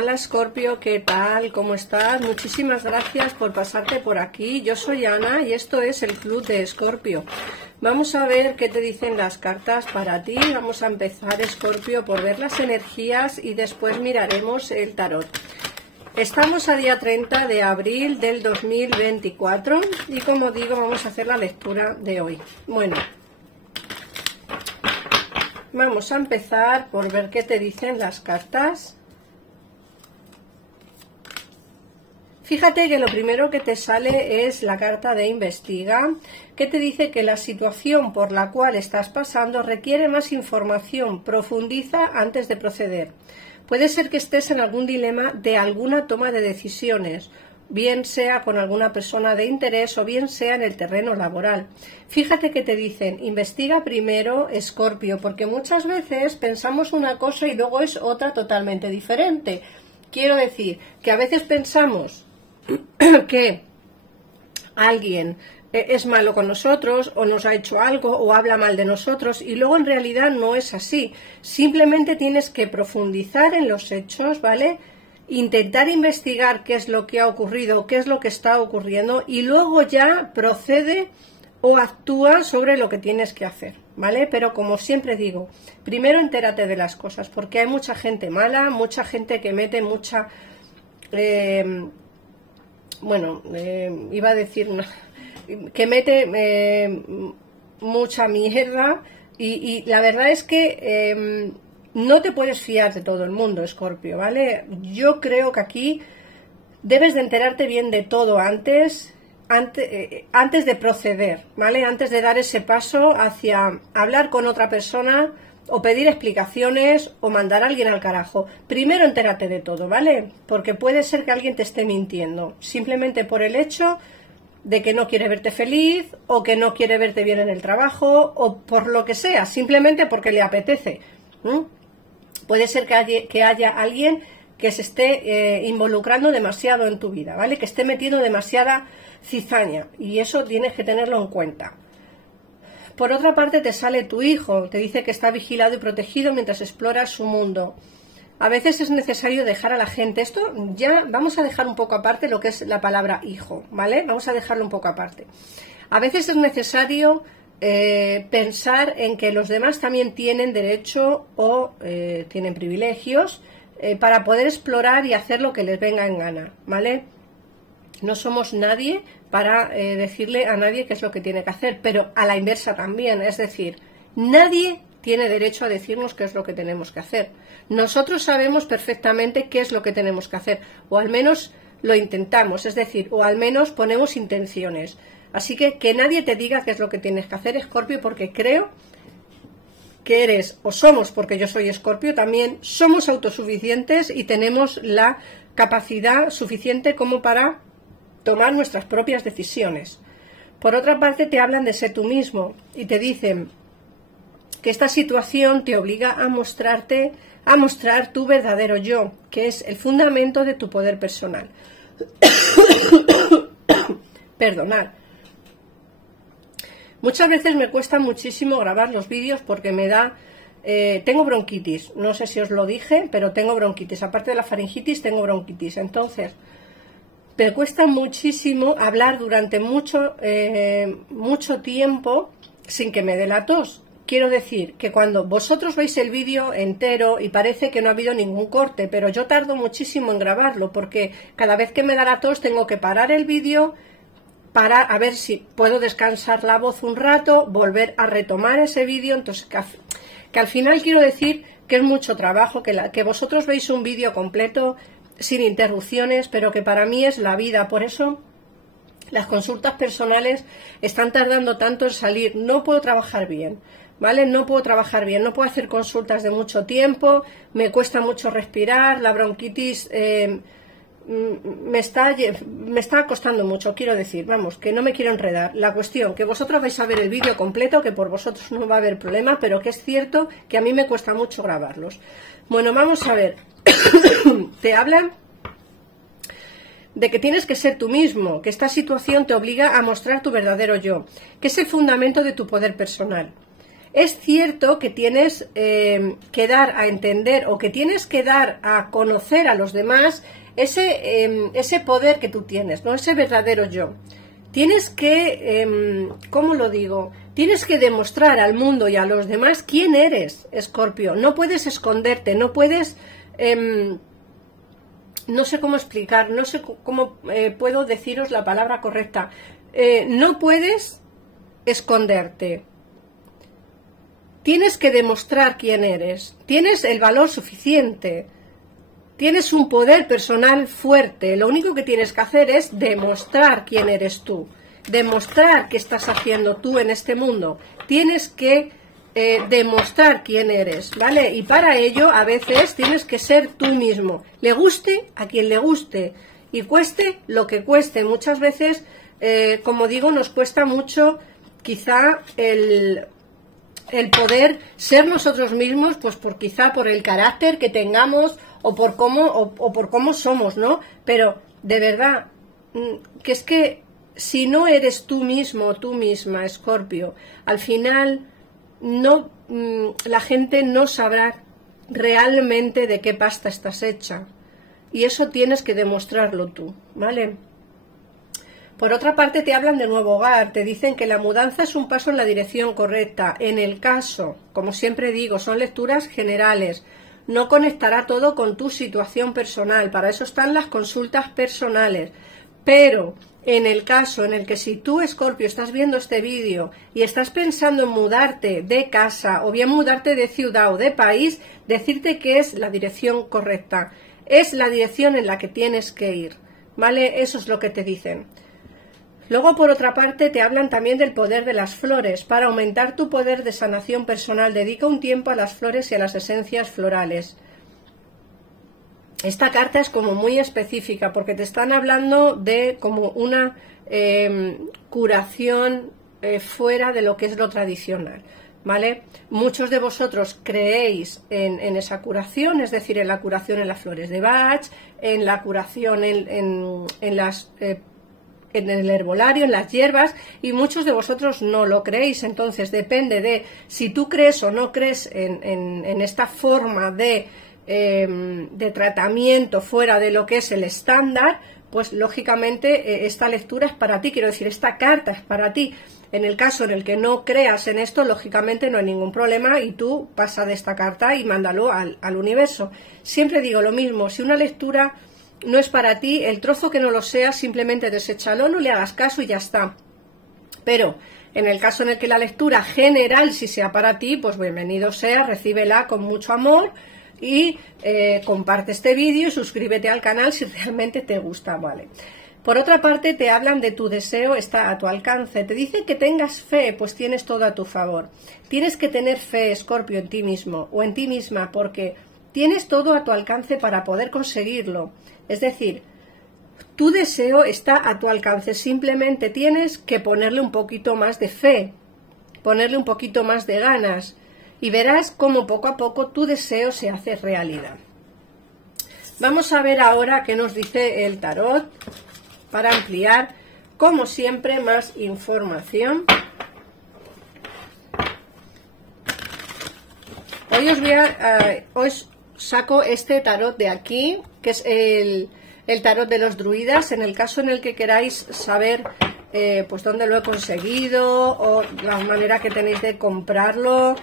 Hola Escorpio, ¿qué tal? ¿Cómo estás? Muchísimas gracias por pasarte por aquí. Yo soy Ana y esto es el Club de Escorpio. Vamos a ver qué te dicen las cartas para ti. Vamos a empezar, Escorpio, por ver las energías y después miraremos el tarot. Estamos a día 30 de abril del 2024 y, como digo, vamos a hacer la lectura de hoy. Bueno, vamos a empezar por ver qué te dicen las cartas. Fíjate que lo primero que te sale es la carta de investiga, que te dice que la situación por la cual estás pasando requiere más información, profundiza antes de proceder. Puede ser que estés en algún dilema de alguna toma de decisiones, bien sea con alguna persona de interés o bien sea en el terreno laboral. Fíjate que te dicen, investiga primero, Escorpio, porque muchas veces pensamos una cosa y luego es otra totalmente diferente. Quiero decir que a veces pensamos que alguien es malo con nosotros o nos ha hecho algo o habla mal de nosotros y luego en realidad no es así. Simplemente tienes que profundizar en los hechos, ¿vale? Intentar investigar qué es lo que ha ocurrido, qué es lo que está ocurriendo y luego ya procede o actúa sobre lo que tienes que hacer, ¿vale? Pero como siempre digo, primero entérate de las cosas porque hay mucha gente mala, mucha gente que mete mucha... iba a decir que mete mucha mierda y la verdad es que no te puedes fiar de todo el mundo, Escorpio, ¿vale? Yo creo que aquí debes de enterarte bien de todo antes de proceder, ¿vale? Antes de dar ese paso hacia hablar con otra persona o pedir explicaciones o mandar a alguien al carajo. Primero entérate de todo, ¿vale? Porque puede ser que alguien te esté mintiendo, simplemente por el hecho de que no quiere verte feliz o que no quiere verte bien en el trabajo o por lo que sea, simplemente porque le apetece. Puede ser que haya alguien que se esté involucrando demasiado en tu vida, ¿vale? Que esté metiendo demasiada cizaña y eso tienes que tenerlo en cuenta. Por otra parte te sale tu hijo, te dice que está vigilado y protegido mientras exploras su mundo. A veces es necesario dejar a la gente, esto ya vamos a dejar un poco aparte lo que es la palabra hijo, ¿vale? Vamos a dejarlo un poco aparte. A veces es necesario pensar en que los demás también tienen derecho o tienen privilegios para poder explorar y hacer lo que les venga en gana, ¿vale? No somos nadie para decirle a nadie qué es lo que tiene que hacer, pero a la inversa también, es decir, nadie tiene derecho a decirnos qué es lo que tenemos que hacer. Nosotros sabemos perfectamente qué es lo que tenemos que hacer, o al menos lo intentamos, es decir, o al menos ponemos intenciones. Así que nadie te diga qué es lo que tienes que hacer, Escorpio, porque creo que eres, o somos, porque yo soy Escorpio, también somos autosuficientes y tenemos la capacidad suficiente como para tomar nuestras propias decisiones. Por otra parte, te hablan de ser tú mismo y te dicen que esta situación te obliga a mostrar tu verdadero yo, que es el fundamento de tu poder personal. Perdonad. Muchas veces me cuesta muchísimo grabar los vídeos porque me da... tengo bronquitis, no sé si os lo dije, pero tengo bronquitis. Aparte de la faringitis, tengo bronquitis. Entonces, me cuesta muchísimo hablar durante mucho tiempo sin que me dé la tos. Quiero decir que cuando vosotros veis el vídeo entero y parece que no ha habido ningún corte, pero yo tardo muchísimo en grabarlo porque cada vez que me da la tos tengo que parar el vídeo para a ver si puedo descansar la voz un rato, volver a retomar ese vídeo. Entonces, que al final quiero decir que es mucho trabajo, que vosotros veis un vídeo completo sin interrupciones, pero que para mí es la vida. Por eso las consultas personales están tardando tanto en salir. No puedo trabajar bien, ¿vale? No puedo trabajar bien, no puedo hacer consultas de mucho tiempo, me cuesta mucho respirar, la bronquitis me está costando mucho, quiero decir, vamos, que no me quiero enredar. La cuestión, que vosotros vais a ver el vídeo completo, que por vosotros no va a haber problema, pero que es cierto que a mí me cuesta mucho grabarlos. Bueno, vamos a ver. Te hablan de que tienes que ser tú mismo, que esta situación te obliga a mostrar tu verdadero yo, que es el fundamento de tu poder personal. Es cierto que tienes que dar a entender o que tienes que dar a conocer a los demás ese poder que tú tienes, ¿no? Ese verdadero yo. Tienes que, ¿cómo lo digo? Tienes que demostrar al mundo y a los demás quién eres, Escorpio. No puedes esconderte, no puedes... no sé cómo explicar, no sé cómo puedo deciros la palabra correcta. No puedes esconderte. Tienes que demostrar quién eres. Tienes el valor suficiente. Tienes un poder personal fuerte. Lo único que tienes que hacer es demostrar quién eres tú. Demostrar qué estás haciendo tú en este mundo. Tienes que demostrar quién eres, ¿vale? Y para ello a veces tienes que ser tú mismo. Le guste a quien le guste y cueste lo que cueste. Muchas veces, como digo, nos cuesta mucho quizá el poder ser nosotros mismos, pues quizá por el carácter que tengamos o por cómo somos, ¿no? Pero de verdad, que es que si no eres tú mismo, tú misma, Escorpio, al final no, la gente no sabrá realmente de qué pasta estás hecha. Y eso tienes que demostrarlo tú, ¿vale? Por otra parte, te hablan de nuevo hogar, te dicen que la mudanza es un paso en la dirección correcta. En el caso, como siempre digo, son lecturas generales. No conectará todo con tu situación personal, para eso están las consultas personales. Pero en el caso en el que si tú, Escorpio, estás viendo este vídeo y estás pensando en mudarte de casa o bien mudarte de ciudad o de país, decirte que es la dirección correcta. Es la dirección en la que tienes que ir, ¿vale? Eso es lo que te dicen. Luego, por otra parte, te hablan también del poder de las flores. Para aumentar tu poder de sanación personal, dedica un tiempo a las flores y a las esencias florales. Esta carta es como muy específica porque te están hablando de como una curación fuera de lo que es lo tradicional, ¿vale? Muchos de vosotros creéis en esa curación, es decir, en la curación en las flores de Bach, en la curación en el herbolario, en las hierbas, y muchos de vosotros no lo creéis. Entonces depende de si tú crees o no crees en esta forma de tratamiento fuera de lo que es el estándar, pues lógicamente esta lectura es para ti, quiero decir, esta carta es para ti. En el caso en el que no creas en esto, lógicamente no hay ningún problema y tú pasa de esta carta y mándalo al universo. Siempre digo lo mismo, si una lectura no es para ti, el trozo que no lo sea, simplemente deséchalo, no le hagas caso y ya está. Pero en el caso en el que la lectura general sí sea para ti, pues bienvenido sea, recíbela con mucho amor y comparte este vídeo y suscríbete al canal si realmente te gusta, ¿vale? Por otra parte, te hablan de tu deseo, está a tu alcance. Te dicen que tengas fe, pues tienes todo a tu favor. Tienes que tener fe, Escorpio, en ti mismo o en ti misma, porque tienes todo a tu alcance para poder conseguirlo. Es decir, tu deseo está a tu alcance, simplemente tienes que ponerle un poquito más de fe, ponerle un poquito más de ganas y verás cómo poco a poco tu deseo se hace realidad. Vamos a ver ahora qué nos dice el tarot para ampliar, como siempre, más información. Hoy os saco este tarot de aquí, que es el tarot de los druidas. En el caso en el que queráis saber pues dónde lo he conseguido o la manera que tenéis de comprarlo,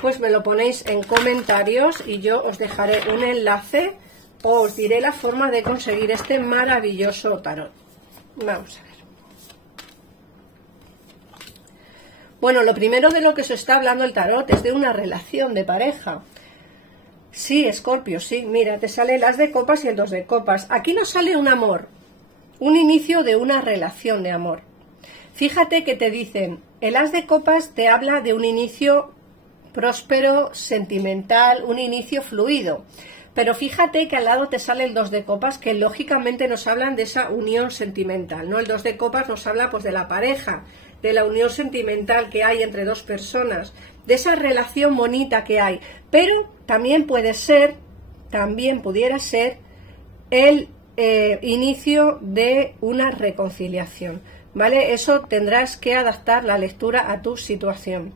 pues me lo ponéis en comentarios y yo os dejaré un enlace o os diré la forma de conseguir este maravilloso tarot. Vamos a ver. Bueno, lo primero de lo que se está hablando el tarot es de una relación de pareja. Sí, Escorpio, sí. Mira, te sale el as de copas y el 2 de copas. Aquí nos sale un amor, un inicio de una relación de amor. Fíjate que te dicen, el as de copas te habla de un inicio próspero, sentimental, un inicio fluido. Pero fíjate que al lado te sale el 2 de copas, que lógicamente nos hablan de esa unión sentimental, ¿no? El 2 de copas nos habla pues de la pareja, de la unión sentimental que hay entre dos personas, de esa relación bonita que hay. Pero también pudiera ser el inicio de una reconciliación, ¿vale? Eso tendrás que adaptar la lectura a tu situación.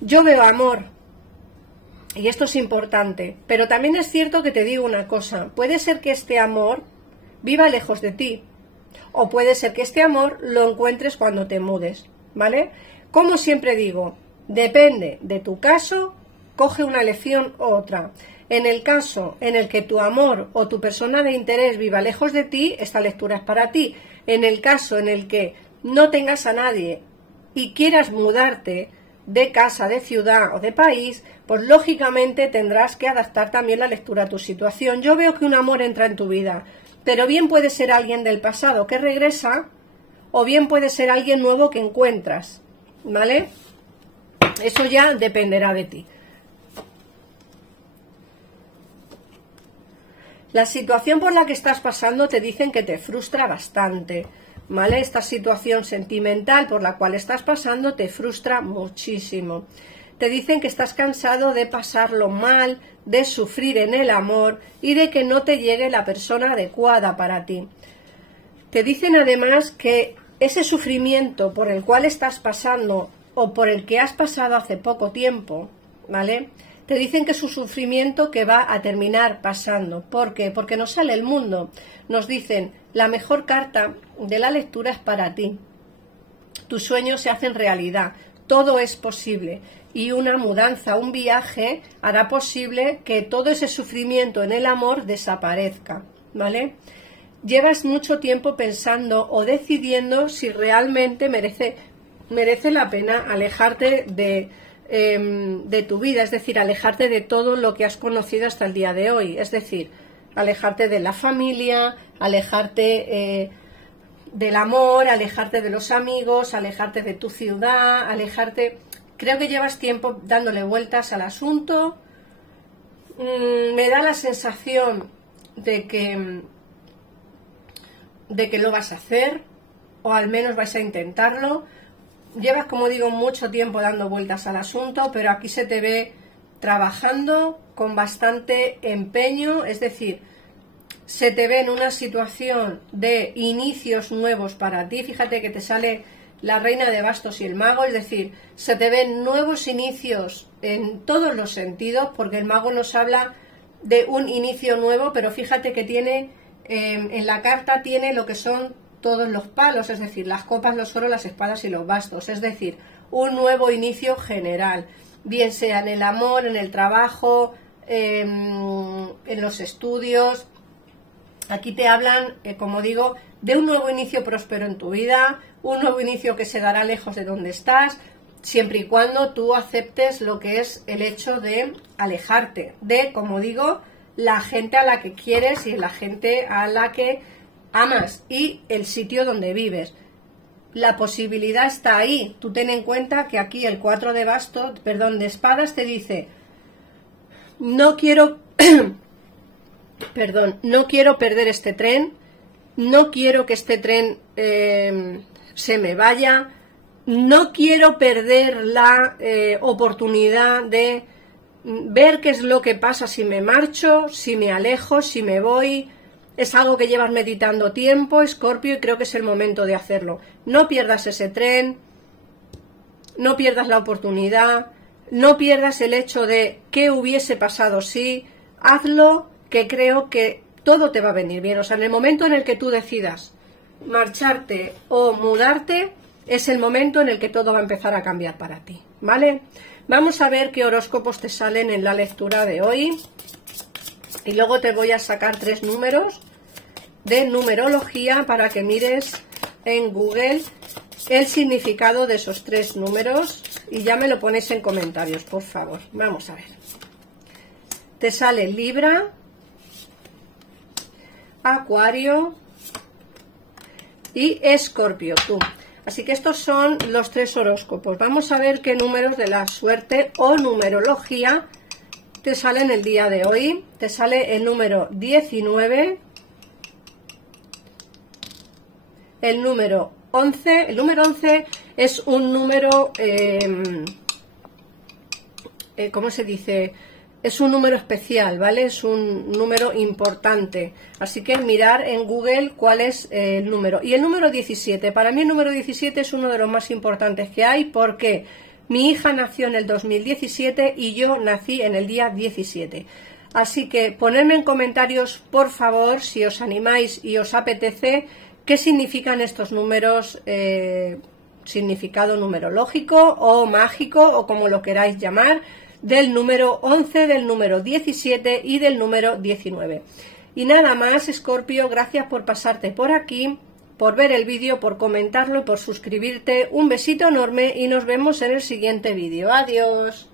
Yo veo amor, y esto es importante, pero también es cierto que te digo una cosa, puede ser que este amor viva lejos de ti, o puede ser que este amor lo encuentres cuando te mudes, ¿vale? Como siempre digo, depende de tu caso, coge una elección u otra. En el caso en el que tu amor o tu persona de interés viva lejos de ti, esta lectura es para ti. En el caso en el que no tengas a nadie y quieras mudarte de casa, de ciudad o de país, pues lógicamente tendrás que adaptar también la lectura a tu situación. Yo veo que un amor entra en tu vida, pero bien puede ser alguien del pasado que regresa, o bien puede ser alguien nuevo que encuentras, ¿vale? Eso ya dependerá de ti. La situación por la que estás pasando te dicen que te frustra bastante, ¿vale? Esta situación sentimental por la cual estás pasando te frustra muchísimo. Te dicen que estás cansado de pasarlo mal, de sufrir en el amor y de que no te llegue la persona adecuada para ti. Te dicen además que ese sufrimiento por el cual estás pasando o por el que has pasado hace poco tiempo, ¿vale? Te dicen que es un sufrimiento que va a terminar pasando. ¿Por qué? Porque nos sale el mundo. Nos dicen, la mejor carta de la lectura es para ti. Tus sueños se hacen realidad. Todo es posible. Y una mudanza, un viaje, hará posible que todo ese sufrimiento en el amor desaparezca, ¿vale? Llevas mucho tiempo pensando o decidiendo si realmente merece la pena alejarte de tu vida, es decir, alejarte de todo lo que has conocido hasta el día de hoy, es decir, alejarte de la familia, alejarte del amor, alejarte de los amigos, alejarte de tu ciudad, alejarte... Creo que llevas tiempo dándole vueltas al asunto. Me da la sensación de que lo vas a hacer, o al menos vais a intentarlo. Llevas, como digo, mucho tiempo dando vueltas al asunto, pero aquí se te ve trabajando con bastante empeño, es decir, se te ve en una situación de inicios nuevos para ti. Fíjate que te sale la reina de bastos y el mago, es decir, se te ven nuevos inicios en todos los sentidos, porque el mago nos habla de un inicio nuevo, pero fíjate que tiene, en la carta tiene lo que son todos los palos, es decir, las copas, los oros, las espadas y los bastos, es decir, un nuevo inicio general, bien sea en el amor, en el trabajo, en los estudios. Aquí te hablan, como digo, de un nuevo inicio próspero en tu vida, un nuevo inicio que se dará lejos de donde estás, siempre y cuando tú aceptes lo que es el hecho de alejarte de, como digo, la gente a la que quieres y la gente a la que amas y el sitio donde vives. La posibilidad está ahí. Tú ten en cuenta que aquí el 4 de bastos, de espadas te dice, no quiero no quiero perder este tren, no quiero que este tren se me vaya, no quiero perder la oportunidad de ver qué es lo que pasa si me marcho, si me alejo, si me voy. Es algo que llevas meditando tiempo, Escorpio, y creo que es el momento de hacerlo. No pierdas ese tren, no pierdas la oportunidad, no pierdas el hecho de qué hubiese pasado si, hazlo, que creo que todo te va a venir bien. O sea, en el momento en el que tú decidas marcharte o mudarte, es el momento en el que todo va a empezar a cambiar para ti, ¿vale? Vamos a ver qué horóscopos te salen en la lectura de hoy. Y luego te voy a sacar 3 números de numerología para que mires en Google el significado de esos 3 números y ya me lo pones en comentarios, por favor. Vamos a ver. Te sale Libra, Acuario y Escorpio, tú. Así que estos son los 3 horóscopos. Vamos a ver qué números de la suerte o numerología te salen el día de hoy. Te sale el número 19, el número 11. El número 11 es un número, ¿cómo se dice? Es un número especial, ¿vale? Es un número importante. Así que mirar en Google cuál es el número. Y el número 17. Para mí el número 17 es uno de los más importantes que hay. ¿Por qué? Mi hija nació en el 2017 y yo nací en el día 17. Así que ponedme en comentarios, por favor, si os animáis y os apetece, qué significan estos números, significado numerológico o mágico o como lo queráis llamar, del número 11, del número 17 y del número 19. Y nada más, Escorpio, gracias por pasarte por aquí, por ver el vídeo, por comentarlo y por suscribirte. Un besito enorme y nos vemos en el siguiente vídeo. Adiós.